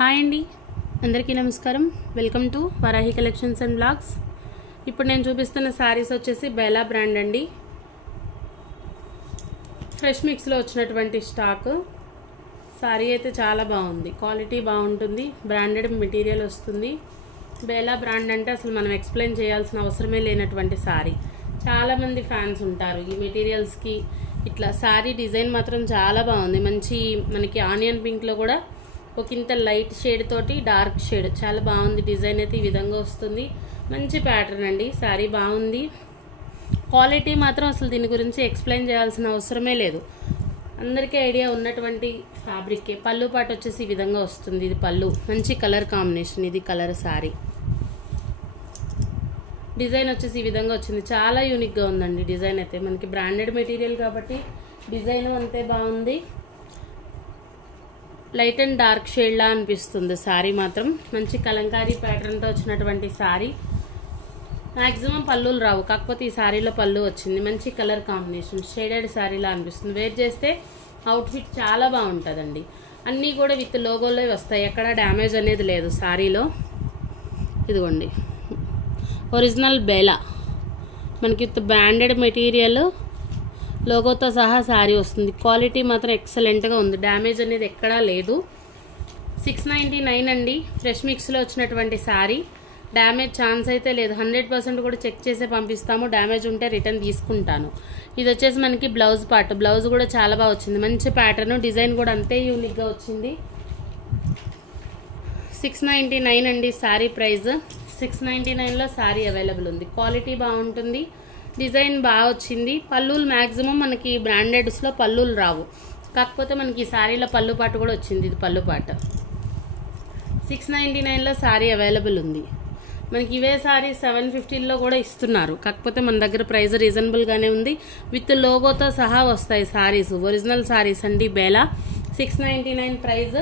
Hi అండి, అందరికీ నమస్కారం. Welcome to Varahi collections and blogs. ఇప్పుడు నేను చూపిస్తున్న శారీస్ వచ్చేసి బెలా బ్రాండ్ అండి. ఫ్రెష్ మిక్స్లో వచ్చినటువంటి స్టాక్. శారీ అయితే చాలా బాగుంది, క్వాలిటీ బాగుంటుంది, బ్రాండెడ్ మెటీరియల్ వస్తుంది. బెలా బ్రాండ్ అంటే అసలు మనం ఎక్స్ప్లెయిన్ చేయాల్సిన అవసరమే లేనటువంటి శారీ. చాలామంది ఫ్యాన్స్ ఉంటారు ఈ మెటీరియల్స్కి. ఇట్లా శారీ డిజైన్ మాత్రం చాలా బాగుంది. మంచి మనకి ఆనియన్ పింక్లో కూడా ఒక ఇంత లైట్ షేడ్ తోటి డార్క్ షేడ్ చాలా బాగుంది. డిజైన్ అయితే ఈ విధంగా వస్తుంది. మంచి ప్యాటర్న్ అండి. శారీ బాగుంది, క్వాలిటీ మాత్రం అసలు దీని గురించి ఎక్స్ప్లెయిన్ చేయాల్సిన అవసరమే లేదు. అందరికీ ఐడియా ఉన్నటువంటి ఫ్యాబ్రికే. పళ్ళు పాటు వచ్చేసి ఈ విధంగా వస్తుంది. ఇది పళ్ళు, మంచి కలర్ కాంబినేషన్. ఇది కలర్ శారీ. డిజైన్ వచ్చేసి ఈ విధంగా వచ్చింది. చాలా యూనిక్గా ఉందండి డిజైన్ అయితే. మనకి బ్రాండెడ్ మెటీరియల్ కాబట్టి డిజైన్ అంతే బాగుంది. లైట్ అండ్ డార్క్ షేడ్లా అనిపిస్తుంది శారీ మాత్రం. మంచి కలంకారీ ప్యాటర్న్తో వచ్చినటువంటి శారీ. మ్యాక్సిమం పళ్ళులు రావు, కాకపోతే ఈ శారీలో పళ్ళు వచ్చింది. మంచి కలర్ కాంబినేషన్, షేడెడ్ శారీలా అనిపిస్తుంది. వేర్ చేస్తే అవుట్ఫిట్ చాలా బాగుంటుందండి. అన్నీ కూడా విత్ లోగోలో వస్తాయి, ఎక్కడ డ్యామేజ్ అనేది లేదు శారీలో. ఇదిగోండి ఒరిజినల్ బెలా, మనకి విత్ బ్రాండెడ్ మెటీరియల్ లోగోతో సహా శారీ వస్తుంది. క్వాలిటీ మాత్రం ఎక్సలెంట్గా ఉంది, డ్యామేజ్ అనేది ఎక్కడా లేదు. 699 అండి. ఫ్రెష్ మిక్స్లో వచ్చినటువంటి శారీ. డ్యామేజ్ ఛాన్స్ అయితే లేదు. 100% కూడా చెక్ చేసే పంపిస్తాము. డ్యామేజ్ ఉంటే రిటర్న్ తీసుకుంటాను. ఇది వచ్చేసి మనకి బ్లౌజ్ పార్ట్. బ్లౌజ్ కూడా చాలా బాగా వచ్చింది. మంచి ప్యాటర్న్, డిజైన్ కూడా అంతే యూనిక్గా వచ్చింది. 699 అండి శారీ ప్రైస్. 699లో శారీ అవైలబుల్ ఉంది. క్వాలిటీ బాగుంటుంది, డిజైన్ బాగా వచ్చింది. పళ్ళులు మ్యాక్సిమం మనకి బ్రాండెడ్స్లో పళ్ళులు రావు, కాకపోతే మనకి ఈ శారీలో పళ్ళు పాటు కూడా వచ్చింది. ఇది పళ్ళు పాటు. 699లో శారీ అవైలబుల్ ఉంది. మనకి ఇవే శారీ 750లో కూడా ఇస్తున్నారు, కాకపోతే మన దగ్గర ప్రైస్ రీజనబుల్గానే ఉంది. విత్ లోగోతో సహా వస్తాయి శారీస్. ఒరిజినల్ శారీస్ అండి బెలా. 699 ప్రైస్.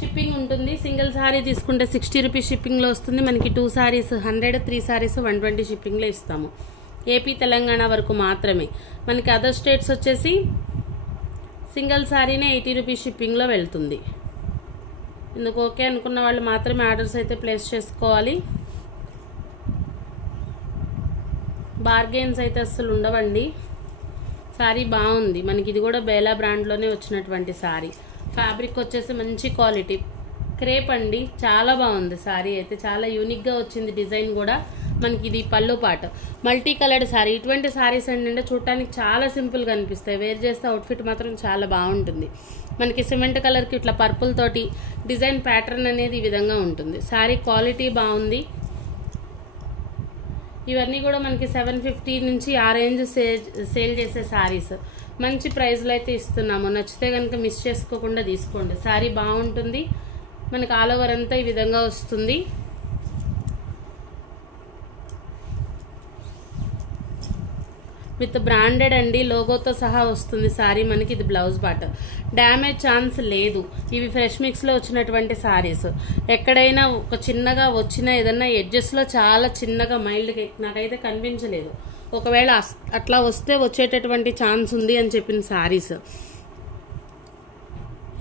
షిప్పింగ్ ఉంటుంది. సింగిల్ శారీ తీసుకుంటే 60 రూపీస్ షిప్పింగ్లో వస్తుంది. మనకి 2 శారీస్ 100, 3 శారీస్ 120 షిప్పింగ్లో ఇస్తాము. ఏపీ తెలంగాణ వరకు మాత్రమే. మనకి అదర్ స్టేట్స్ వచ్చేసి సింగిల్ శారీనే 80 రూపీస్ షిప్పింగ్లో వెళ్తుంది. ఇందుకు ఓకే అనుకున్న వాళ్ళు మాత్రమే ఆర్డర్స్ అయితే ప్లేస్ చేసుకోవాలి. బార్గెన్స్ అయితే అస్సలు ఉండవండి. శారీ బాగుంది. మనకి ఇది కూడా బెలా బ్రాండ్లోనే వచ్చినటువంటి శారీ. ఫ్యాబ్రిక్ వచ్చేసి మంచి క్వాలిటీ క్రేప్ అండి. చాలా బాగుంది శారీ అయితే. చాలా యూనిక్గా వచ్చింది డిజైన్ కూడా. మనకి ఇది పళ్ళు పాట. Multi coloured sari. ఇటువంటి శారీస్ ఏంటంటే చూడటానికి చాలా సింపుల్గా అనిపిస్తాయి, వేర్ చేస్తే అవుట్ఫిట్ మాత్రం చాలా బాగుంటుంది. మనకి సిమెంట్ కలర్కి ఇట్లా పర్పుల్ తోటి డిజైన్ ప్యాటర్న్ అనేది ఈ విధంగా ఉంటుంది. శారీ క్వాలిటీ బాగుంది. ఇవన్నీ కూడా మనకి 750 నుంచి ఆ రేంజ్ సేల్ చేసే శారీస్. మంచి ప్రైస్లో అయితే ఇస్తున్నాము. నచ్చితే కనుక మిస్ చేసుకోకుండా తీసుకోండి. శారీ బాగుంటుంది. మనకి ఆల్ ఓవర్ అంతా ఈ విధంగా వస్తుంది. విత్ బ్రాండెడ్ అండి, లోగోతో సహా వస్తుంది శారీ. మనకి ఇది బ్లౌజ్ పార్ట్. డ్యామేజ్ ఛాన్స్ లేదు. ఇవి ఫ్రెష్ మిక్స్లో వచ్చినటువంటి శారీస్. ఎక్కడైనా ఒక చిన్నగా వచ్చిన ఏదన్నా ఎడ్జెస్లో చాలా చిన్నగా మైల్డ్గా నాకైతే కనిపించలేదు. ఒకవేళ అట్లా వస్తే వచ్చేటటువంటి ఛాన్స్ ఉంది అని చెప్పిన శారీస్.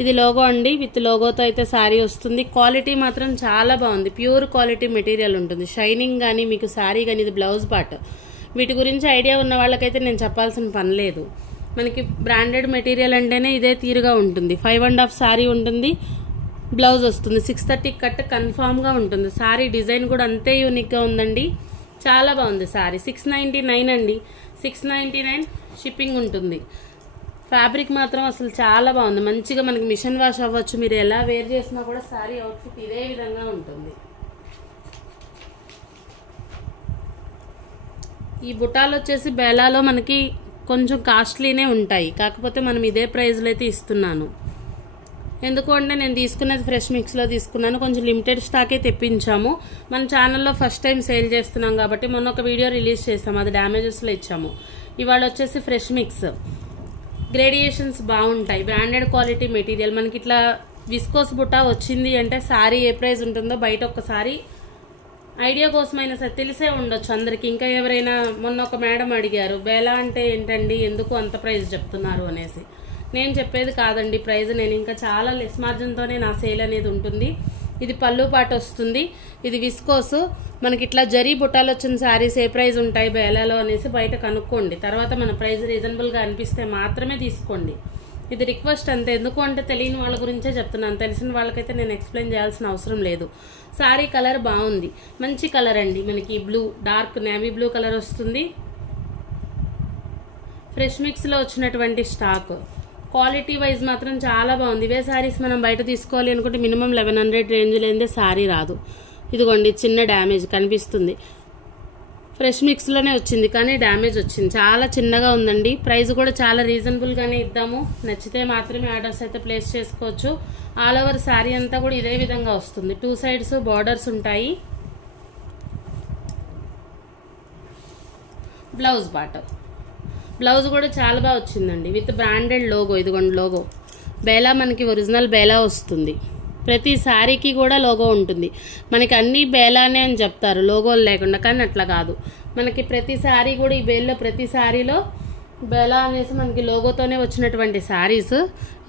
ఇది లోగో అండి, విత్ లోగోతో అయితే శారీ వస్తుంది. క్వాలిటీ మాత్రం చాలా బాగుంది. ప్యూర్ క్వాలిటీ మెటీరియల్ ఉంటుంది. షైనింగ్ కానీ మీకు శారీ కానీ. ఇది బ్లౌజ్ పార్ట్. వీటి గురించి ఐడియా ఉన్న వాళ్ళకైతే నేను చెప్పాల్సిన పని లేదు. మనకి బ్రాండెడ్ మెటీరియల్ అంటేనే ఇదే తీరుగా ఉంటుంది. 5.5 శారీ ఉంటుంది. బ్లౌజ్ వస్తుంది. 630 కట్ కన్ఫామ్గా ఉంటుంది. శారీ డిజైన్ కూడా అంతే యూనిక్గా ఉందండి. చాలా బాగుంది శారీ. 699 అండి. 699 షిప్పింగ్ ఉంటుంది. ఫ్యాబ్రిక్ మాత్రం అసలు చాలా బాగుంది. మంచిగా మనకి మిషన్ వాష్ అవ్వచ్చు. మీరు ఎలా వేర్ చేసినా కూడా శారీ అవుట్ఫిట్ ఇదే విధంగా ఉంటుంది. ఈ బుటాలు వచ్చేసి బెలాలో మనకి కొంచెం కాస్ట్లీనే ఉంటాయి, కాకపోతే మనం ఇదే ప్రైస్లో అయితే ఇస్తున్నాను. ఎందుకు అంటే నేను తీసుకున్నది ఫ్రెష్ మిక్స్లో తీసుకున్నాను. కొంచెం లిమిటెడ్ స్టాకే తెప్పించాము. మన ఛానల్లో ఫస్ట్ టైం సేల్ చేస్తున్నాం కాబట్టి మొన్న ఒక వీడియో రిలీజ్ చేసాము, అది డ్యామేజెస్లో ఇచ్చాము. ఇవాళ వచ్చేసి ఫ్రెష్ మిక్స్. గ్రేడియేషన్స్ బాగుంటాయి. Branded quality material. మనకి ఇట్లా విస్కోస్ బుటా వచ్చింది అంటే శారీ ఏ ప్రైస్ ఉంటుందో బయట ఒక్కసారి ఐడియా కోసమైనా సరే తెలిసే ఉండొచ్చు అందరికి. ఇంకా ఎవరైనా మొన్న ఒక మేడం అడిగారు, బెలా అంటే ఏంటండి, ఎందుకు అంత ప్రైస్ చెప్తున్నారు అనేసి. నేను చెప్పేది కాదండి ప్రైస్. నేను ఇంకా చాలా లెస్ మార్జిన్తోనే నా సేల్ అనేది ఉంటుంది. ఇది పళ్ళు పాట వస్తుంది. ఇది విస్కోస్. మనకి ఇట్లా జరీ బుట్టాలు వచ్చిన శారీస్ ఏ ప్రైస్ ఉంటాయి బేలాలో అనేసి బయట కనుక్కోండి. తర్వాత మన ప్రైస్ రీజనబుల్గా అనిపిస్తే మాత్రమే తీసుకోండి. ఇది రిక్వెస్ట్ అంతే. ఎందుకు అంటే తెలియని వాళ్ళ గురించే చెప్తున్నాను. తెలిసిన వాళ్ళకైతే నేను ఎక్స్ప్లెయిన్ చేయాల్సిన అవసరం లేదు. శారీ కలర్ బాగుంది, మంచి కలర్ అండి. మనకి blue, dark navy blue colour వస్తుంది. ఫ్రెష్ మిక్స్లో వచ్చినటువంటి స్టాక్. క్వాలిటీ వైజ్ మాత్రం చాలా బాగుంది. ఇవే శారీస్ మనం బయట తీసుకోవాలి అనుకుంటే మినిమం 1100 రేంజ్ లేనిదే శారీ రాదు. ఇదిగోండి చిన్న డ్యామేజ్ కనిపిస్తుంది. ఫ్రెష్ మిక్స్లోనే వచ్చింది కానీ డ్యామేజ్ వచ్చింది. చాలా చిన్నగా ఉందండి. ప్రైస్ కూడా చాలా రీజనబుల్గానే ఇద్దాము. నచ్చితే మాత్రమే ఆర్డర్స్ అయితే ప్లేస్ చేసుకోవచ్చు. ఆల్ ఓవర్ శారీ అంతా కూడా ఇదే విధంగా వస్తుంది. 2 సైడ్స్ బార్డర్స్ ఉంటాయి. Blouse part. బ్లౌజ్ కూడా చాలా బాగా వచ్చిందండి విత్ బ్రాండెడ్ లోగో. ఇదిగోండి లోగో. బేలా మనకి ఒరిజినల్ బేలా వస్తుంది. ప్రతి శారీకి కూడా లోగో ఉంటుంది. మనకి అన్ని బేలానే అని చెప్తారు లోగోలు లేకుండా, కానీ అట్లా కాదు. మనకి ప్రతి శారీ కూడా ఈ బేల్లో ప్రతి శారీలో బేలా అనేసి మనకి లోగోతోనే వచ్చినటువంటి శారీస్.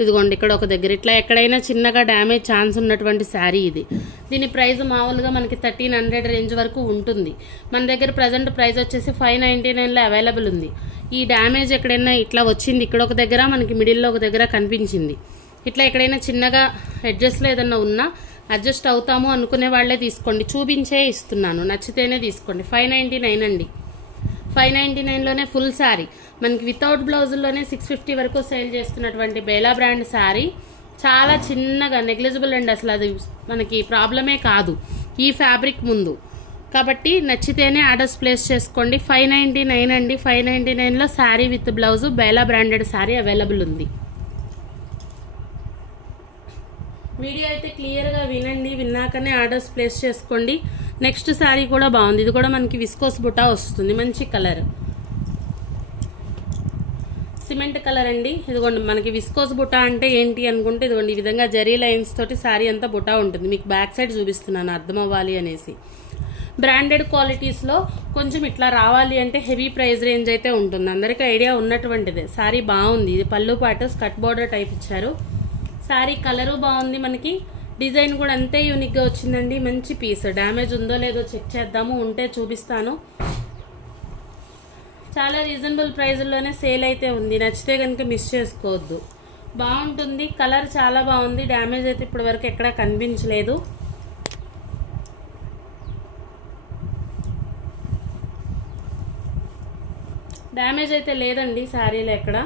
ఇదిగోండి ఇక్కడ ఒక దగ్గర ఇట్లా ఎక్కడైనా చిన్నగా డ్యామేజ్ ఛాన్స్ ఉన్నటువంటి శారీ ఇది. దీని ప్రైస్ మామూలుగా మనకి 1300 రేంజ్ వరకు ఉంటుంది. మన దగ్గర ప్రజెంట్ ప్రైస్ వచ్చేసి 599లో అవైలబుల్ ఉంది. ఈ డ్యామేజ్ ఎక్కడైనా ఇట్లా వచ్చింది, ఇక్కడ ఒక దగ్గర మనకి మిడిల్లో ఒక దగ్గర కనిపించింది. ఇట్లా ఎక్కడైనా చిన్నగా అడ్జస్ట్లో ఏదన్నా ఉన్నా అడ్జస్ట్ అవుతాము అనుకునే వాళ్ళే తీసుకోండి. చూపించే ఇస్తున్నాను, నచ్చితేనే తీసుకోండి. 599 అండి. 599లోనే ఫుల్ శారీ. మనకి వితౌట్ బ్లౌజుల్లోనే 650 వరకు సేల్ చేస్తున్నటువంటి బేలా బ్రాండ్ శారీ. చాలా చిన్నగా నెగ్లిజిబుల్ అండి. అసలు అది మనకి ప్రాబ్లమే కాదు ఈ ఫ్యాబ్రిక్ ముందు. కాబట్టి నచ్చితేనే ఆర్డర్స్ ప్లేస్ చేసుకోండి. 599 అండి. 599లో sari with blouse Bela branded sari available ఉంది. వీడియో అయితే క్లియర్గా వినండి. విన్నాకనే ఆర్డర్స్ ప్లేస్ చేసుకోండి. నెక్స్ట్ శారీ కూడా బాగుంది. ఇది కూడా మనకి విస్కోస్ బుటా వస్తుంది. మంచి కలర్, సిమెంట్ కలర్ అండి. ఇదిగోండి మనకి విస్కోస్ బుటా అంటే ఏంటి అనుకుంటే ఇదిగోండి ఈ విధంగా జరీ లైన్స్ తోటి శారీ అంతా బుటా ఉంటుంది. మీకు బ్యాక్ సైడ్ చూపిస్తున్నాను అర్థం అవ్వాలి అనేసి. బ్రాండెడ్ క్వాలిటీస్లో కొంచెం ఇట్లా రావాలి అంటే హెవీ ప్రైస్ రేంజ్ అయితే ఉంటుంది. అందరికీ ఐడియా ఉన్నటువంటిదే. శారీ బాగుంది. ఇది పళ్ళు పాటు స్కట్ బోర్డర్ టైప్ ఇచ్చారు. శారీ కలరు బాగుంది. మనకి డిజైన్ కూడా అంతే యూనిక్గా వచ్చిందండి. మంచి పీస్. డ్యామేజ్ ఉందో లేదో చెక్ చేద్దాము, ఉంటే చూపిస్తాను. చాలా రీజనబుల్ ప్రైజ్లోనే సేల్ అయితే ఉంది. నచ్చితే కనుక మిస్ చేసుకోవద్దు. బాగుంటుంది. కలర్ చాలా బాగుంది. డ్యామేజ్ అయితే ఇప్పటి వరకు ఎక్కడా కనిపించలేదు. డ్యామేజ్ అయితే లేదండి శారీలో ఎక్కడ.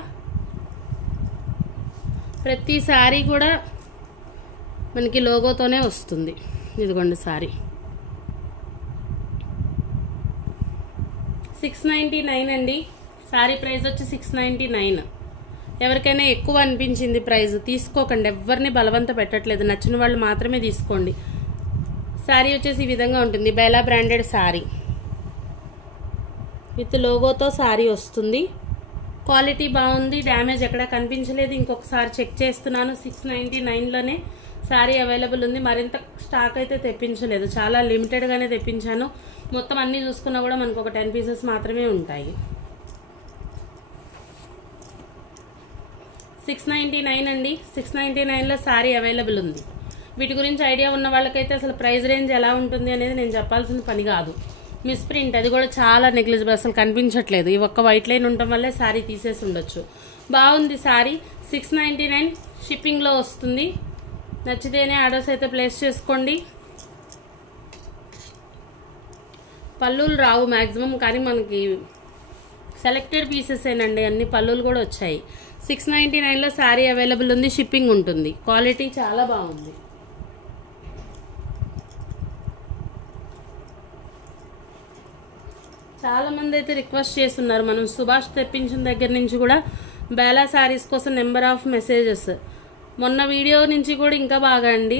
ప్రతి శారీ కూడా మనకి లోగోతోనే వస్తుంది. ఇదిగోండి శారీ 699 అండి. శారీ ప్రైస్ వచ్చి 699. ఎవరికైనా ఎక్కువ అనిపించింది ప్రైస్ తీసుకోకండి. ఎవరిని బలవంత పెట్టట్లేదు. నచ్చిన వాళ్ళు మాత్రమే తీసుకోండి. శారీ వచ్చేసి ఈ విధంగా ఉంటుంది. బేలా బ్రాండెడ్ శారీ విత్ లోగోతో శారీ వస్తుంది. క్వాలిటీ బాగుంది. డ్యామేజ్ ఎక్కడ కనిపించలేదు. ఇంకొకసారి చెక్ చేస్తున్నాను. 699లోనే శారీ అవైలబుల్ ఉంది. మరింత స్టాక్ అయితే తెప్పించలేదు. చాలా లిమిటెడ్గానే తెప్పించాను. మొత్తం అన్నీ చూసుకున్నా కూడా మనకు ఒక 10 పీసెస్ మాత్రమే ఉంటాయి. 699 అండి. 699లో శారీ అవైలబుల్ ఉంది. వీటి గురించి ఐడియా ఉన్న వాళ్ళకైతే అసలు ప్రైస్ రేంజ్ ఎలా ఉంటుంది అనేది నేను చెప్పాల్సిన పని కాదు. మిస్ ప్రింట్ అది కూడా చాలా నెగ్లిజిబుల్, అసలు కనిపించట్లేదు. ఈ ఒక్క వైట్ లైన్ ఉండటం వల్లే శారీ తీసేసి ఉండొచ్చు. బాగుంది శారీ. 699 షిప్పింగ్లో వస్తుంది. నచ్చితేనే ఆర్డర్స్ అయితే ప్లేస్ చేసుకోండి. పళ్ళులు రావు మ్యాక్సిమం, కానీ మనకి సెలెక్టెడ్ పీసెసేనండి. అన్ని పళ్ళులు కూడా వచ్చాయి. 699లో శారీ అవైలబుల్ ఉంది. షిప్పింగ్ ఉంటుంది. క్వాలిటీ చాలా బాగుంది. చాలా మంది అయితే రిక్వెస్ట్ చేస్తున్నారు. మనం సుభాష్ తెప్పించిన దగ్గర నుంచి కూడా బేలా శారీస్ కోసం నెంబర్ ఆఫ్ మెసేజెస్. మొన్న వీడియో నుంచి కూడా ఇంకా బాగా అండి.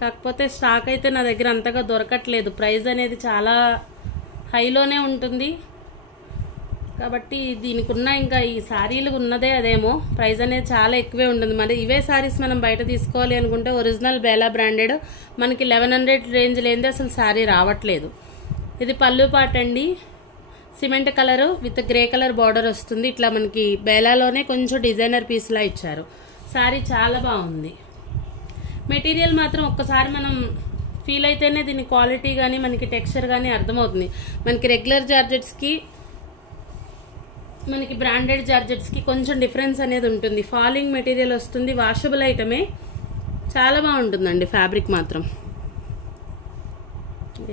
కాకపోతే స్టాక్ అయితే నా దగ్గర అంతగా దొరకట్లేదు. ప్రైస్ అనేది చాలా హైలోనే ఉంటుంది. కాబట్టి దీనికి ఉన్న ఇంకా ఈ శారీలు ఉన్నదే అదేమో ప్రైస్ అనేది చాలా ఎక్కువే ఉంటుంది. మరి ఇవే శారీస్ మనం బయట తీసుకోవాలి అనుకుంటే ఒరిజినల్ బేలా బ్రాండెడ్ మనకి 1100 రేంజ్ లేనిదే అసలు శారీ రావట్లేదు. ఇది పళ్ళు పాట అండి. Cement colour with grey colour border వస్తుంది. ఇట్లా మనకి బేలాలోనే కొంచెం డిజైనర్ పీస్లా ఇచ్చారు. శారీ చాలా బాగుంది. మెటీరియల్ మాత్రం ఒక్కసారి మనం ఫీల్ అయితేనే దీని క్వాలిటీ కానీ మనకి టెక్స్చర్ కానీ అర్థమవుతుంది. మనకి రెగ్యులర్ జార్జెట్స్కి మనకి బ్రాండెడ్ జార్జెట్స్కి కొంచెం డిఫరెన్స్ అనేది ఉంటుంది. ఫాలింగ్ మెటీరియల్ వస్తుంది, వాషబుల్ ఐటమే, చాలా బాగుంటుందండి ఫ్యాబ్రిక్ మాత్రం.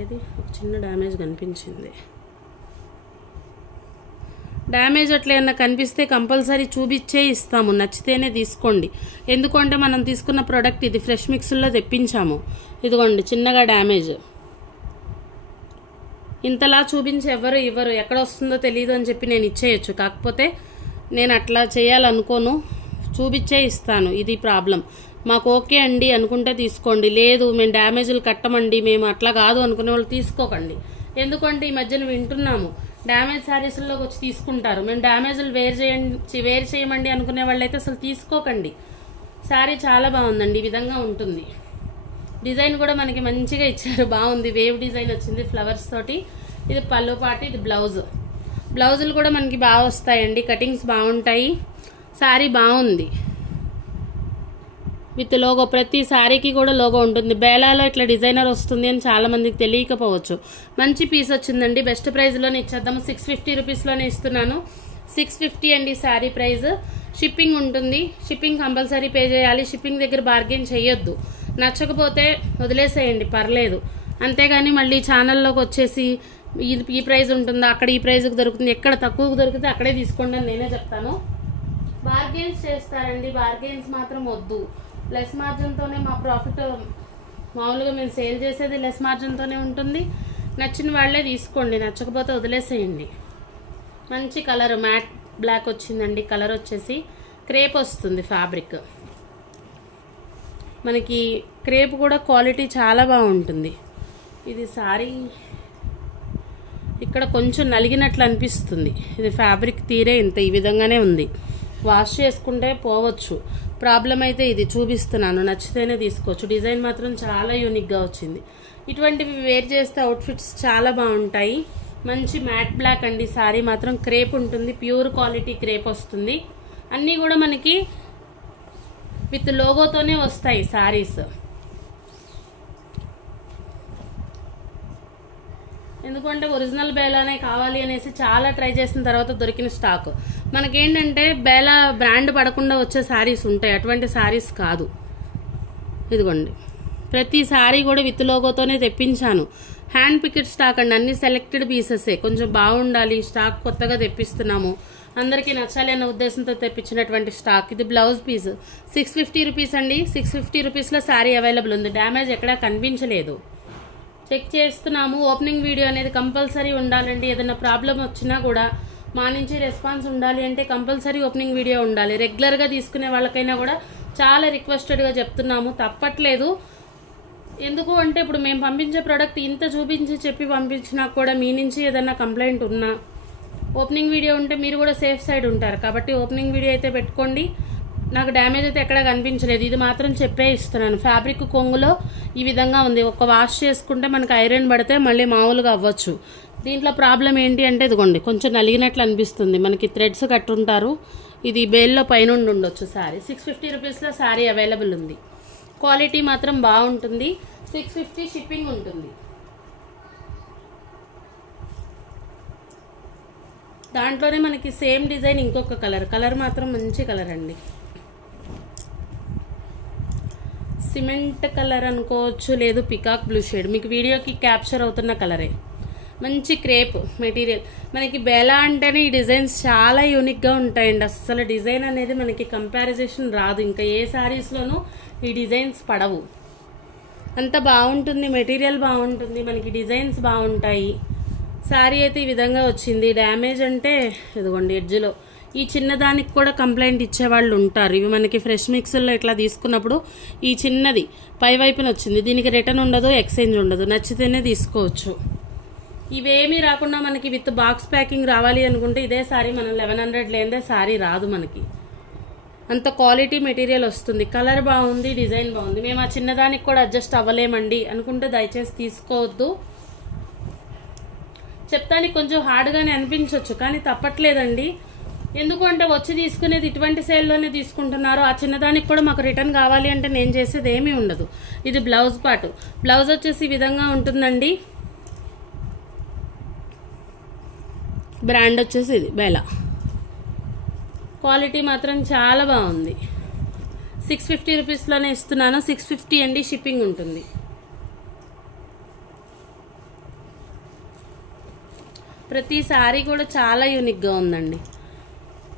ఇది ఒక చిన్న డ్యామేజ్ కనిపించింది. డ్యామేజ్ అట్లా ఏమన్నా కనిపిస్తే కంపల్సరీ చూపించే ఇస్తాము, నచ్చితేనే తీసుకోండి. ఎందుకంటే మనం తీసుకున్న ప్రోడక్ట్ ఇది ఫ్రెష్ మిక్స్లో తెప్పించాము. ఇదిగోండి చిన్నగా డ్యామేజ్. ఇంతలా చూపించి ఎవరు ఇవ్వరు, ఎక్కడ వస్తుందో తెలియదు అని చెప్పి నేను ఇచ్చేయచ్చు. కాకపోతే నేను అట్లా చేయాలనుకోను, చూపించే ఇస్తాను. ఇది ప్రాబ్లం. మాకు ఓకే అండి అనుకుంటే తీసుకోండి, లేదు మేము డ్యామేజ్లు కట్టమండి, మేము అట్లా కాదు అనుకునే వాళ్ళు తీసుకోకండి. ఎందుకంటే ఈ మధ్యన వింటున్నాము డ్యామేజ్ శారీస్లోకి వచ్చి తీసుకుంటారు. మేము డ్యామేజ్లు వేర్ చేయమండి అనుకునే వాళ్ళైతే అసలు తీసుకోకండి. శారీ చాలా బాగుందండి, ఈ విధంగా ఉంటుంది. డిజైన్ కూడా మనకి మంచిగా ఇచ్చారు, బాగుంది. వేవ్ డిజైన్ వచ్చింది ఫ్లవర్స్ తోటి. ఇది పళ్ళు పాటు, ఇది బ్లౌజ్. బ్లౌజులు కూడా మనకి బాగా వస్తాయండి, కటింగ్స్ బాగుంటాయి. శారీ బాగుంది విత్ లోగో. ప్రతి శారీకి కూడా లోగో ఉంటుంది. బేలాలో ఇట్లా డిజైనర్ వస్తుంది అని చాలా మందికి తెలియకపోవచ్చు. మంచి పీస్ వచ్చిందండి, బెస్ట్ ప్రైస్లోనే ఇచ్చేద్దాము. 650 రూపీస్లోనే ఇస్తున్నాను. 650 అండి శారీ ప్రైస్. షిప్పింగ్ ఉంటుంది, షిప్పింగ్ కంపల్సరీ పే చేయాలి. షిప్పింగ్ దగ్గర బార్గెన్ చేయొద్దు. నచ్చకపోతే వదిలేసేయండి, పర్లేదు. అంతేగాని మళ్ళీ ఛానల్లోకి వచ్చేసి ఈ ప్రైస్ ఉంటుందా, అక్కడ ఈ ప్రైస్కి దొరుకుతుంది, ఎక్కడ తక్కువకు దొరికితే అక్కడే తీసుకోండి అని నేనే చెప్తాను. బార్గెన్స్ చేస్తారండి, బార్గెన్స్ మాత్రం వద్దు. లెస్ మార్జిన్తోనే మా ప్రాఫిట్. మామూలుగా మేము సేల్ చేసేది లెస్ మార్జిన్తోనే ఉంటుంది. నచ్చిన వాళ్ళే తీసుకోండి, నచ్చకపోతే వదిలేసేయండి. మంచి కలర్ మ్యాట్ బ్లాక్ వచ్చిందండి. కలర్ వచ్చేసి క్రేప్ వస్తుంది ఫ్యాబ్రిక్. మనకి క్రేప్ కూడా క్వాలిటీ చాలా బాగుంటుంది. ఇది సారీ ఇక్కడ కొంచెం నలిగినట్లు అనిపిస్తుంది. ఇది ఫ్యాబ్రిక్ తీరే ఇంత ఈ విధంగానే ఉంది. వాష్ చేసుకుంటే పోవచ్చు. ప్రాబ్లం అయితే ఇది చూపిస్తున్నాను, నచ్చితేనే తీసుకోవచ్చు. డిజైన్ మాత్రం చాలా యూనిక్గా వచ్చింది. ఇటువంటివి వేర్ చేస్తే అవుట్ఫిట్స్ చాలా బాగుంటాయి. మంచి మ్యాట్ బ్లాక్ అండి. సారీ మాత్రం క్రేప్ ఉంటుంది, ప్యూర్ క్వాలిటీ క్రేప్ వస్తుంది. అన్నీ కూడా మనకి విత్ లోగోతోనే వస్తాయి సారీస్. ఎందుకంటే ఒరిజినల్ బేలానే కావాలి అనేసి చాలా ట్రై చేసిన తర్వాత దొరికిన స్టాక్. మనకేంటంటే బేలా బ్రాండ్ పడకుండా వచ్చే శారీస్ ఉంటాయి, అటువంటి శారీస్ కాదు. ఇదిగోండి ప్రతి శారీ కూడా విత్ లోగోతోనే తెప్పించాను. హ్యాండ్ పికెట్ స్టాక్ అండి, అన్ని సెలెక్టెడ్ పీసెసే. కొంచెం బాగుండాలి, స్టాక్ కొత్తగా తెప్పిస్తున్నాము, అందరికీ నచ్చాలి అన్న ఉద్దేశంతో తెప్పించినటువంటి స్టాక్. ఇది బ్లౌజ్ పీస్ 650 రూపీస్ అండి. 650 రూపీస్లో శారీ అవైలబుల్ ఉంది. డ్యామేజ్ ఎక్కడా కనిపించలేదు. చెక్ చేస్తున్నాము. ఓపెనింగ్ వీడియో అనేది కంపల్సరీ ఉండాలండి. ఏదైనా ప్రాబ్లం వచ్చినా కూడా మా నుంచి రెస్పాన్స్ ఉండాలి అంటే కంపల్సరీ ఓపెనింగ్ వీడియో ఉండాలి. రెగ్యులర్గా తీసుకునే వాళ్ళకైనా కూడా చాలా రిక్వెస్టెడ్గా చెప్తున్నాము, తప్పట్లేదు. ఎందుకు అంటే ఇప్పుడు మేము పంపించే ప్రోడక్ట్ ఇంత చూపించి చెప్పి పంపించినా కూడా మీ నుంచి ఏదైనా కంప్లైంట్ ఉన్నా ఓపెనింగ్ వీడియో ఉంటే మీరు కూడా సేఫ్ సైడ్ ఉంటారు. కాబట్టి ఓపెనింగ్ వీడియో అయితే పెట్టుకోండి. నాకు డ్యామేజ్ అయితే ఎక్కడా కనిపించలేదు, ఇది మాత్రం చెప్పే ఇస్తున్నాను. ఫ్యాబ్రిక్ కొంగులో ఈ విధంగా ఉంది. ఒక వాష్ చేసుకుంటే మనకి ఐరన్ పడితే మళ్ళీ మామూలుగా అవ్వచ్చు. దీంట్లో ప్రాబ్లం ఏంటి అంటే ఇదిగోండి కొంచెం నలిగినట్లు అనిపిస్తుంది. మనకి థ్రెడ్స్ కట్టుంటారు. ఇది బేల్లో పైన ఉండొచ్చు. శారీ 650 రూపీస్లో శారీ అవైలబుల్ ఉంది. క్వాలిటీ మాత్రం బాగుంటుంది. 650 షిప్పింగ్ ఉంటుంది. దాంట్లోనే మనకి సేమ్ డిజైన్ ఇంకొక కలర్ మాత్రం మంచి కలర్ అండి. సిమెంట్ కలర్ అనుకోవచ్చు, లేదు పికాక్ బ్లూ షేడ్. మీకు వీడియోకి క్యాప్చర్ అవుతున్న కలరే. మంచి క్రేప్ మెటీరియల్. మనకి బేలా అంటేనే ఈ డిజైన్స్ చాలా యూనిక్గా ఉంటాయండి. అసలు డిజైన్ అనేది మనకి కంపారిజేషన్ రాదు. ఇంకా ఏ శారీస్లోనూ ఈ డిజైన్స్ పడవు. అంత బాగుంటుంది, మెటీరియల్ బాగుంటుంది, మనకి డిజైన్స్ బాగుంటాయి. శారీ అయితే ఈ విధంగా వచ్చింది. డ్యామేజ్ అంటే ఇదిగోండి ఎడ్జ్లో ఈ చిన్నదానికి కూడా కంప్లైంట్ ఇచ్చేవాళ్ళు ఉంటారు. ఇవి మనకి ఫ్రెష్ మిక్సర్లో ఇట్లా తీసుకున్నప్పుడు ఈ చిన్నది పై వైపున వచ్చింది. దీనికి రిటర్న్ ఉండదు, ఎక్స్చేంజ్ ఉండదు, నచ్చితేనే తీసుకోవచ్చు. ఇవేమీ రాకుండా మనకి విత్ బాక్స్ ప్యాకింగ్ రావాలి అనుకుంటే ఇదే సారీ మనం 1100 లేదే సారీ రాదు. మనకి అంత క్వాలిటీ మెటీరియల్ వస్తుంది. కలర్ బాగుంది, డిజైన్ బాగుంది. మేము ఆ చిన్నదానికి కూడా అడ్జస్ట్ అవ్వలేమండి అనుకుంటే దయచేసి తీసుకోవద్దు. చెప్తానికి కొంచెం హార్డ్గానే అనిపించవచ్చు, కానీ తప్పట్లేదండి. ఎందుకంటే వచ్చి తీసుకునేది ఇటువంటి సేల్లోనే తీసుకుంటున్నారు. ఆ చిన్నదానికి కూడా మాకు రిటర్న్ కావాలి అంటే నేను చేసేది ఏమీ ఉండదు. ఇది బ్లౌజ్ పార్ట్. బ్లౌజ్ వచ్చేసి ఈ విధంగా ఉంటుందండి. బ్రాండ్ వచ్చేసి ఇది బెలా. క్వాలిటీ మాత్రం చాలా బాగుంది. 650 రూపీస్లోనే ఇస్తున్నాను. 650 అండి, షిప్పింగ్ ఉంటుంది. ప్రతి సారీ కూడా చాలా యూనిక్గా ఉందండి.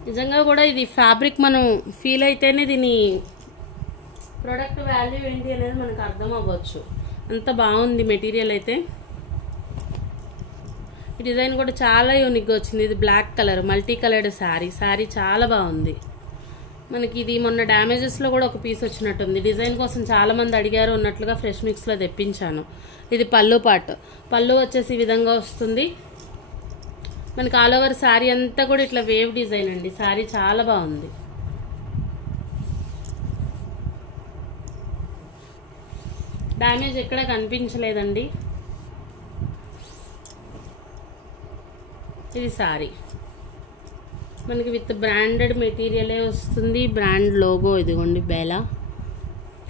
నిజంగా కూడా ఇది ఫ్యాబ్రిక్ మనం ఫీల్ అయితేనే దీని ప్రోడక్ట్ వాల్యూ ఏంటి అనేది మనకు అర్థం అవ్వచ్చు. అంత బాగుంది మెటీరియల్ అయితే. ఈ డిజైన్ కూడా చాలా యూనిక్గా వచ్చింది. ఇది black colour multi coloured sari చాలా బాగుంది. మనకి ఇది మొన్న డ్యామేజెస్లో కూడా ఒక పీస్ వచ్చినట్టుంది. డిజైన్ కోసం చాలామంది అడిగారు అన్నట్లుగా ఫ్రెష్ మిక్స్లో తెప్పించాను. ఇది పళ్ళు పార్ట్. పళ్ళు వచ్చేసి ఈ విధంగా వస్తుంది. మనకి ఆల్ ఓవర్ శారీ అంతా కూడా ఇట్లా వేవ్ డిజైన్ అండి. శారీ చాలా బాగుంది. డ్యామేజ్ ఎక్కడ కనిపించలేదండి. ఇది శారీ మనకి విత్ బ్రాండెడ్ మెటీరియలే వస్తుంది. బ్రాండ్ లోగో ఇదిగోండి బెలా.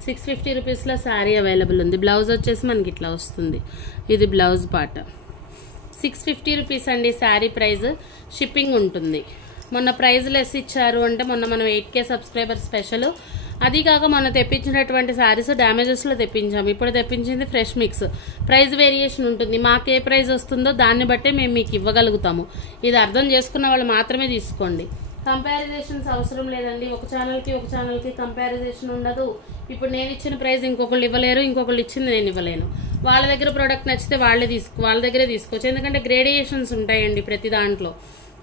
650 రూపీస్లో శారీ అవైలబుల్ ఉంది. బ్లౌజ్ వచ్చేసి మనకి ఇట్లా వస్తుంది. ఇది బ్లౌజ్ పార్ట్. 650 రూపీస్ అండి శారీ ప్రైస్. షిప్పింగ్ ఉంటుంది. మొన్న ప్రైజ్ లెస్ ఇచ్చారు అంటే మొన్న మనం 8K సబ్స్క్రైబర్ స్పెషల్. అది కాక మొన్న తెప్పించినటువంటి శారీస్ డ్యామేజెస్లో తెప్పించాము. ఇప్పుడు తెప్పించింది ఫ్రెష్ మిక్స్. ప్రైస్ వేరియేషన్ ఉంటుంది. మాకు ఏ ప్రైస్ వస్తుందో దాన్ని బట్టే మేము మీకు ఇవ్వగలుగుతాము. ఇది అర్థం చేసుకున్న వాళ్ళు మాత్రమే తీసుకోండి. కంపారిజేషన్స్ అవసరం లేదండి. ఒక ఛానల్కి కంపారిజేషన్ ఉండదు. ఇప్పుడు నేను ఇచ్చిన ప్రైస్ ఇంకొకళ్ళు ఇవ్వలేరు, ఇంకొకళ్ళు ఇచ్చింది నేను ఇవ్వలేను. వాళ్ళ దగ్గర ప్రోడక్ట్ నచ్చితే వాళ్ళ దగ్గరే తీసుకోవచ్చు. ఎందుకంటే గ్రేడియేషన్స్ ఉంటాయండి ప్రతి దాంట్లో.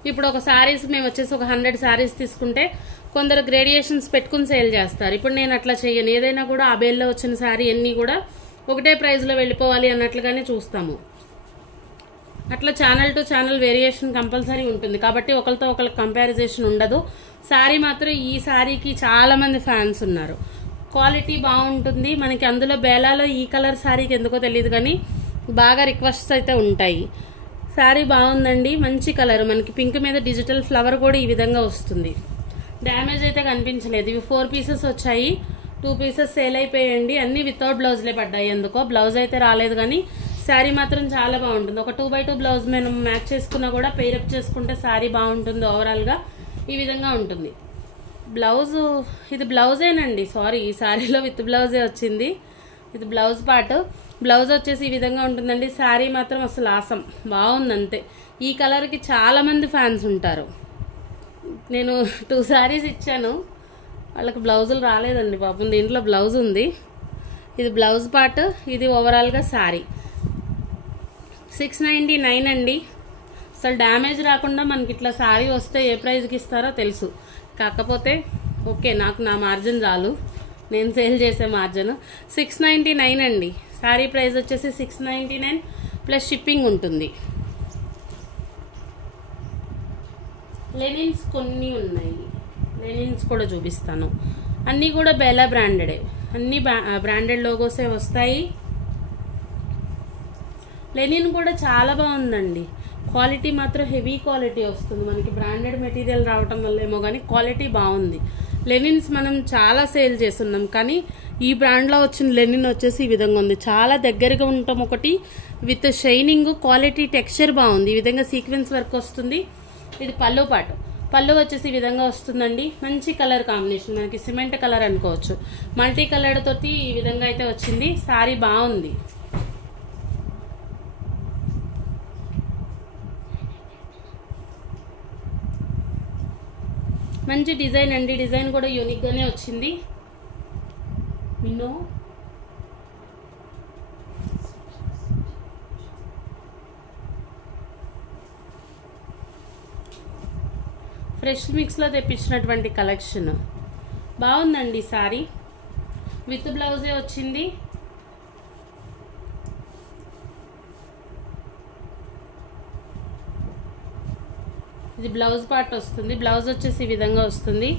ఇప్పుడు ఒక శారీస్ మేము వచ్చేసి ఒక 100 శారీస్ తీసుకుంటే కొందరు గ్రేడియేషన్స్ పెట్టుకుని సేల్ చేస్తారు. ఇప్పుడు నేను అట్లా చేయను. ఏదైనా కూడా ఆ బేల్లో వచ్చిన శారీ అన్నీ కూడా ఒకటే ప్రైస్లో వెళ్ళిపోవాలి అన్నట్లుగానే చూస్తాము. అట్లా channel to channel variation compulsory ఉంటుంది. కాబట్టి ఒకరితో ఒకరికి కంపారిజేషన్ ఉండదు. శారీ మాత్రం ఈ శారీకి చాలామంది ఫ్యాన్స్ ఉన్నారు. క్వాలిటీ బాగుంటుంది. మనకి అందులో బేలాలో ఈ కలర్ శారీకి ఎందుకో తెలియదు కానీ బాగా రిక్వెస్ట్స్ అయితే ఉంటాయి. శారీ బాగుందండి. మంచి కలర్. మనకి పింక్ మీద డిజిటల్ ఫ్లవర్ కూడా ఈ విధంగా వస్తుంది. డ్యామేజ్ అయితే కనిపించలేదు. ఇవి 4 పీసెస్ వచ్చాయి. 2 పీసెస్ సేల్ అయిపోయాయండి. అన్నీ వితౌట్ బ్లౌజ్లే పడ్డాయి. ఎందుకో బ్లౌజ్ అయితే రాలేదు కానీ శారీ మాత్రం చాలా బాగుంటుంది. ఒక 2x2 బ్లౌజ్ మనం మ్యాచ్ చేసుకున్నా కూడా పేరప్ చేసుకుంటే శారీ బాగుంటుంది. ఓవరాల్గా ఈ విధంగా ఉంటుంది. బ్లౌజ్ ఇది బ్లౌజేనండి. సారీ, ఈ శారీలో విత్ బ్లౌజే వచ్చింది. ఇది బ్లౌజ్ పార్ట్. బ్లౌజ్ వచ్చేసి ఈ విధంగా ఉంటుందండి. శారీ మాత్రం అసలు ఆసం బాగుంది అంతే. ఈ కలర్కి చాలామంది ఫ్యాన్స్ ఉంటారు. నేను 2 శారీస్ ఇచ్చాను, వాళ్ళకి బ్లౌజులు రాలేదండి పాపం. దీంట్లో బ్లౌజ్ ఉంది. ఇది బ్లౌజ్ పార్ట్. ఇది ఓవరాల్గా శారీ 699 అండి. అసలు డ్యామేజ్ రాకుండా మనకి ఇట్లా శారీ వస్తే ఏ ప్రైస్కి ఇస్తారో తెలుసు. కాకపోతే ఓకే, నాకు నా మార్జిన్ చాలు. నేను సేల్ చేసే మార్జిన్ 699 అండి. శారీ ప్రైస్ వచ్చేసి 699 ప్లస్ షిప్పింగ్ ఉంటుంది. లెనిన్స్ కొన్ని ఉన్నాయి. లెనిన్స్ కూడా చూపిస్తాను. అన్నీ కూడా బెలా బ్రాండెడే. అన్నీ బ్రాండెడ్ లోగోసే వస్తాయి. లెనిన్ కూడా చాలా బాగుందండి. క్వాలిటీ మాత్రం హెవీ క్వాలిటీ వస్తుంది. మనకి బ్రాండెడ్ మెటీరియల్ రావటం వల్ల ఏమో కానీ క్వాలిటీ బాగుంది. లెనిన్స్ మనం చాలా సేల్ చేస్తున్నాం, కానీ ఈ బ్రాండ్లో వచ్చిన లెనిన్ వచ్చేసి ఈ విధంగా ఉంది. చాలా దగ్గరగా ఉండటం ఒకటి, విత్ షైనింగ్, క్వాలిటీ, టెక్స్చర్ బాగుంది. ఈ విధంగా సీక్వెన్స్ వర్క్ వస్తుంది. ఇది పళ్ళు పాటు. పళ్ళు వచ్చేసి ఈ విధంగా వస్తుందండి. మంచి కలర్ కాంబినేషన్, మనకి సిమెంట్ కలర్ అనుకోవచ్చు. మల్టీ కలర్ తోటి ఈ విధంగా అయితే వచ్చింది. శారీ బాగుంది. మంచి డిజైన్ అండి. డిజైన్ కూడా యూనిక్గానే వచ్చింది. ఫ్రెష్ మిక్స్లో తెప్పించినటువంటి కలెక్షన్ బాగుందండి. శారీ విత్ బ్లౌజే వచ్చింది. ఇది బ్లౌజ్ పార్ట్ వస్తుంది. బ్లౌజ్ వచ్చేసి ఈ విధంగా వస్తుంది.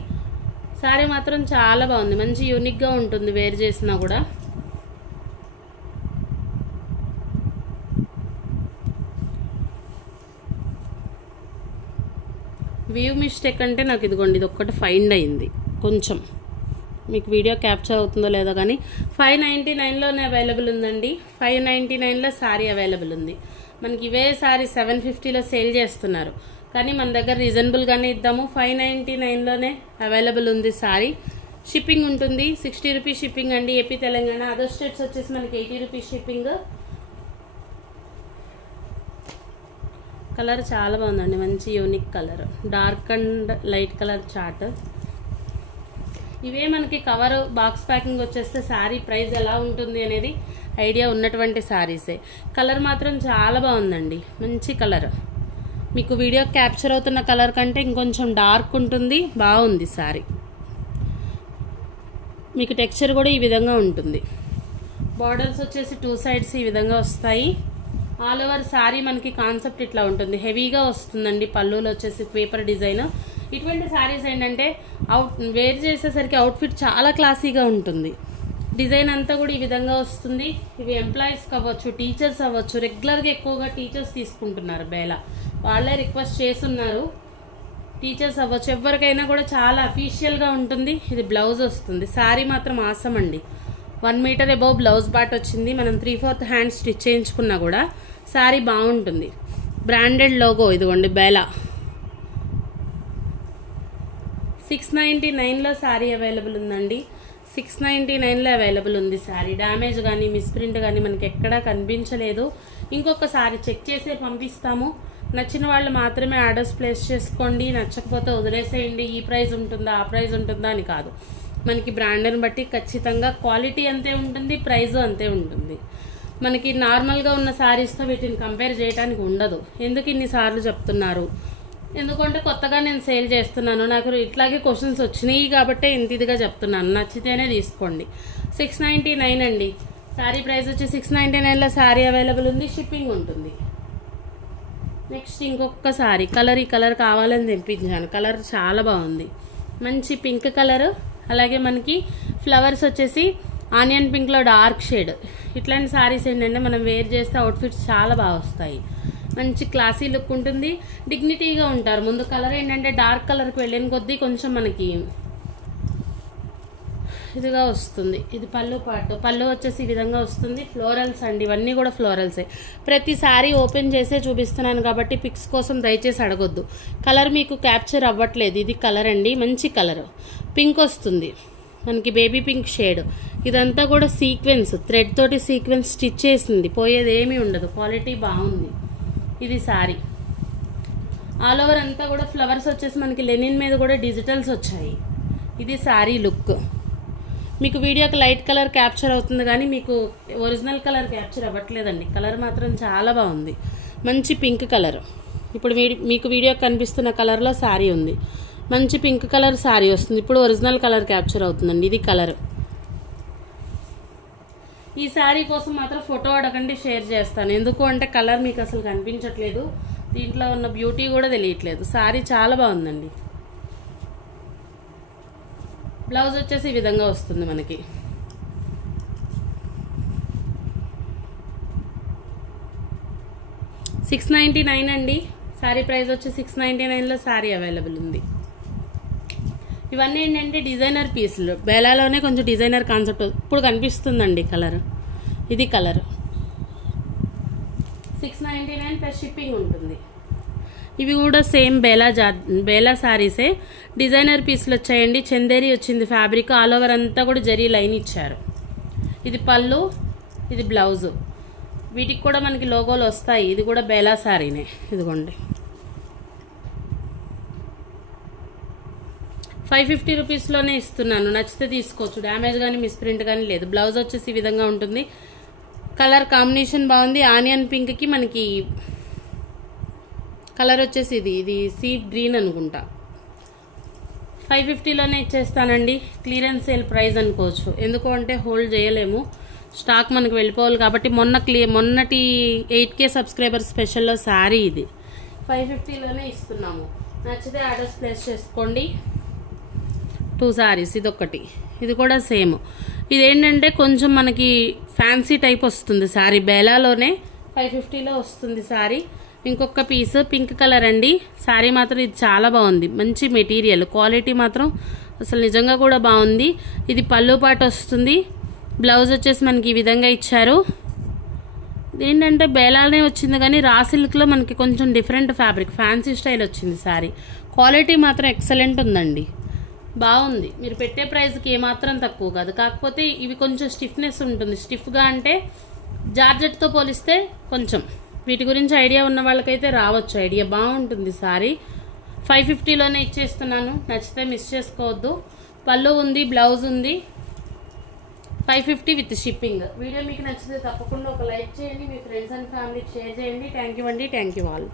శారీ మాత్రం చాలా బాగుంది. మంచి యూనిక్గా ఉంటుంది వేర్ చేసినా కూడా. వ్యూ మిస్టేక్ అంటే నాకు ఇదిగోండి ఇది ఒక్కటి ఫైండ్ అయింది కొంచెం, మీకు వీడియో క్యాప్చర్ అవుతుందో లేదో కానీ 599లోనే అవైలబుల్ ఉందండి. 599లో శారీ అవైలబుల్ ఉంది. మనకి ఇవే శారీ 750లో సేల్ చేస్తున్నారు, కానీ మన దగ్గర రీజనబుల్గానే ఇద్దాము. 599లోనే అవైలబుల్ ఉంది శారీ. షిప్పింగ్ ఉంటుంది, 60 రూపీస్ షిప్పింగ్ అండి. ఏపీ తెలంగాణ, అదర్ స్టేట్స్ వచ్చేసి మనకి 80 రూపీస్ షిప్పింగ్. కలర్ చాలా బాగుందండి, మంచి unique colour, dark and light colour chart. ఇవే మనకి కవర్ బాక్స్ ప్యాకింగ్ వచ్చేస్తే శారీ ప్రైస్ ఎలా ఉంటుంది అనేది ఐడియా ఉన్నటువంటి శారీసే. కలర్ మాత్రం చాలా బాగుందండి, మంచి కలర్. మీకు వీడియో క్యాప్చర్ అవుతున్న కలర్ కంటే ఇంకొంచెం డార్క్ ఉంటుంది, బాగుంది శారీ. మీకు టెక్స్చర్ కూడా ఈ విధంగా ఉంటుంది. బార్డర్స్ వచ్చేసి 2 సైడ్స్ ఈ విధంగా వస్తాయి. ఆల్ ఓవర్ శారీ మనకి కాన్సెప్ట్ ఇట్లా ఉంటుంది, హెవీగా వస్తుందండి. పళ్ళులో వచ్చేసి పేపర్ డిజైన్. ఇటువంటి శారీస్ ఏంటంటే వేర్ చేసేసరికి అవుట్ఫిట్ చాలా క్లాసీగా ఉంటుంది. డిజైన్ అంతా కూడా ఈ విధంగా వస్తుంది. ఇవి ఎంప్లాయీస్కి అవ్వచ్చు, టీచర్స్ అవ్వచ్చు. రెగ్యులర్గా ఎక్కువగా టీచర్స్ తీసుకుంటున్నారు బేలా, వాళ్ళే రిక్వెస్ట్ చేస్తున్నారు. టీచర్స్ అవ్వచ్చు, ఎవరికైనా కూడా చాలా అఫీషియల్గా ఉంటుంది. ఇది బ్లౌజ్ వస్తుంది. శారీ మాత్రం ఆసం అండి. 1 మీటర్ అబౌవ్ బ్లౌజ్ పార్ట్ వచ్చింది. మనం 3/4 హ్యాండ్ స్టిచ్ చేయించుకున్నా కూడా శారీ బాగుంటుంది. బ్రాండెడ్ లోగో ఇదిగోండి బేలా. 699లో శారీ అవైలబుల్ ఉందండి. 699లో అవైలబుల్ ఉంది శారీ. డ్యామేజ్ కానీ మిస్ప్రింట్ కానీ మనకి ఎక్కడా కనిపించలేదు. ఇంకొకసారి చెక్ చేసే పంపిస్తాము. నచ్చిన వాళ్ళు మాత్రమే ఆర్డర్స్ ప్లేస్ చేసుకోండి, నచ్చకపోతే వదిలేసేయండి. ఈ ప్రైస్ ఉంటుందా ఆ ప్రైస్ ఉంటుందా అని కాదు, మనకి బ్రాండ్ని బట్టి ఖచ్చితంగా క్వాలిటీ అంతే ఉంటుంది, ప్రైస్ అంతే ఉంటుంది. మనకి నార్మల్గా ఉన్న శారీస్తో వీటిని కంపేర్ చేయడానికి ఉండదు. ఎందుకు ఇన్నిసార్లు చెప్తున్నారు, ఎందుకంటే కొత్తగా నేను సేల్ చేస్తున్నాను, నాకు ఇట్లాగే క్వశ్చన్స్ వచ్చినాయి కాబట్టి ఇంత ఇదిగా చెప్తున్నాను. నచ్చితేనే తీసుకోండి. 699 అండి శారీ ప్రైస్ వచ్చి. 699లో శారీ అవైలబుల్ ఉంది, షిప్పింగ్ ఉంటుంది. నెక్స్ట్ ఇంకొక శారీ కలర్, ఈ కలర్ కావాలని తెప్పించాను. కలర్ చాలా బాగుంది, మంచి పింక్ కలర్. అలాగే మనకి ఫ్లవర్స్ వచ్చేసి ఆనియన్ పింక్లో డార్క్ షేడ్. ఇట్లాంటి శారీస్ ఏంటంటే మనం వేర్ చేస్తే అవుట్ఫిట్స్ చాలా బాగా వస్తాయి. మంచి క్లాసీ లుక్ ఉంటుంది, డిగ్నిటీగా ఉంటారు. ముందు కలర్ ఏంటంటే డార్క్ కలర్కి వెళ్ళిన కొద్దీ కొంచెం మనకి ఇదిగా వస్తుంది. ఇది పళ్ళు పాటు, పళ్ళు వచ్చేసి ఈ విధంగా వస్తుంది. ఫ్లోరల్స్ అండి, ఇవన్నీ కూడా ఫ్లోరల్సే. ప్రతి శారీ ఓపెన్ చేసే చూపిస్తున్నాను కాబట్టి పిక్స్ కోసం దయచేసి అడగొద్దు. కలర్ మీకు క్యాప్చర్ అవ్వట్లేదు. ఇది కలర్ అండి, మంచి కలర్ పింక్ వస్తుంది మనకి, బేబీ పింక్ షేడ్. ఇదంతా కూడా సీక్వెన్స్, థ్రెడ్ తోటి సీక్వెన్స్ స్టిచ్ చేసింది, పోయేది ఏమీ ఉండదు. క్వాలిటీ బాగుంది. ఇది శారీ. ఆల్ ఓవర్ అంతా కూడా ఫ్లవర్స్ వచ్చేసి మనకి లెనిన్ మీద కూడా డిజిటల్స్ వచ్చాయి. ఇది శారీ లుక్. మీకు వీడియోకి లైట్ కలర్ క్యాప్చర్ అవుతుంది కానీ మీకు ఒరిజినల్ కలర్ క్యాప్చర్ అవ్వట్లేదండి. కలర్ మాత్రం చాలా బాగుంది, మంచి పింక్ కలర్. ఇప్పుడు మీకు వీడియో కనిపిస్తున్న కలర్లో శారీ ఉంది, మంచి పింక్ కలర్ శారీ వస్తుంది. ఇప్పుడు ఒరిజినల్ కలర్ క్యాప్చర్ అవుతుందండి. ఇది కలర్. ఈ శారీ కోసం మాత్రం ఫోటో అడగండి, షేర్ చేస్తాను. ఎందుకు అంటే కలర్ మీకు అసలు కనిపించట్లేదు, దీంట్లో ఉన్న బ్యూటీ కూడా తెలియట్లేదు. శారీ చాలా బాగుందండి. బ్లౌజ్ వచ్చేసి ఈ విధంగా వస్తుంది మనకి. $699 అండి శారీ ప్రైస్ వచ్చి. 699లో శారీ అవైలబుల్ ఉంది. ఇవన్నీ ఏంటంటే డిజైనర్ పీసులు, బేలాలోనే కొంచెం డిజైనర్ కాన్సెప్ట్ ఇప్పుడు కనిపిస్తుందండి కలర్. ఇది కలర్. 699 ప్లస్ షిప్పింగ్ ఉంటుంది. ఇవి కూడా సేమ్ బేలా శారీసే, డిజైనర్ పీసులు వచ్చాయండి. చందేరి వచ్చింది ఫ్యాబ్రిక్. ఆల్ ఓవర్ అంతా కూడా జరీ లైన్ ఇచ్చారు. ఇది పళ్ళు, ఇది బ్లౌజు. వీటికి కూడా మనకి లోగోలు వస్తాయి. ఇది కూడా బేలా శారీనే, ఇదిగోండి. 550 రూపీస్లోనే ఇస్తున్నాను, నచ్చితే తీసుకోవచ్చు. డ్యామేజ్ కానీ మిస్ప్రింట్ కానీ లేదు. బ్లౌజ్ వచ్చేసి ఈ విధంగా ఉంటుంది. కలర్ కాంబినేషన్ బాగుంది. ఆనియన్ పింక్కి మనకి కలర్ వచ్చేసి ఇది సీ గ్రీన్ అనుకుంటా. 550లోనే ఇచ్చేస్తానండి. క్లియరెన్స్ సేల్ ప్రైస్ అనుకోవచ్చు, ఎందుకు అంటే హోల్డ్ చేయలేము, స్టాక్ మనకు వెళ్ళిపోవాలి కాబట్టి. మొన్నటి 8K సబ్స్క్రైబర్ స్పెషల్లో శారీ ఇది 550లోనే ఇస్తున్నాము. నచ్చితే ఆర్డర్స్ ప్లేస్ చేసుకోండి. 2 శారీస్, ఇదొకటి, ఇది కూడా సేమ్. ఇదేంటంటే కొంచెం మనకి ఫ్యాన్సీ టైప్ వస్తుంది శారీ. బేలాలోనే 550లో వస్తుంది శారీ. ఇంకొక పీస్ పింక్ కలర్ అండి. శారీ మాత్రం ఇది చాలా బాగుంది, మంచి మెటీరియల్, క్వాలిటీ మాత్రం అసలు నిజంగా కూడా బాగుంది. ఇది పళ్ళు పాటు వస్తుంది. బ్లౌజ్ వచ్చేసి మనకి ఈ విధంగా ఇచ్చారు. ఏంటంటే బేలాలనే వచ్చింది కానీ రా సిల్క్లో మనకి కొంచెం డిఫరెంట్ ఫ్యాబ్రిక్, ఫ్యాన్సీ స్టైల్ వచ్చింది శారీ. క్వాలిటీ మాత్రం ఎక్సలెంట్ ఉందండి, బాగుంది. మీరు పెట్టే ప్రైస్కి ఏమాత్రం తక్కువ కాదు. కాకపోతే ఇవి కొంచెం స్టిఫ్నెస్ ఉంటుంది. స్టిఫ్గా అంటే జార్జెట్తో పోలిస్తే కొంచెం వీటి గురించి ఐడియా ఉన్న వాళ్ళకైతే రావచ్చు ఐడియా. బాగుంటుంది శారీ. 550లోనే ఇచ్చేస్తున్నాను, నచ్చితే మిస్ చేసుకోవద్దు. పళ్ళు ఉంది, బ్లౌజ్ ఉంది. 550 విత్ షిప్పింగ్. వీడియో మీకు నచ్చితే తప్పకుండా ఒక లైక్ చేయండి, మీ ఫ్రెండ్స్ అండ్ ఫ్యామిలీకి షేర్ చేయండి. థ్యాంక్ యూ అండి, థ్యాంక్ యూ ఆల్.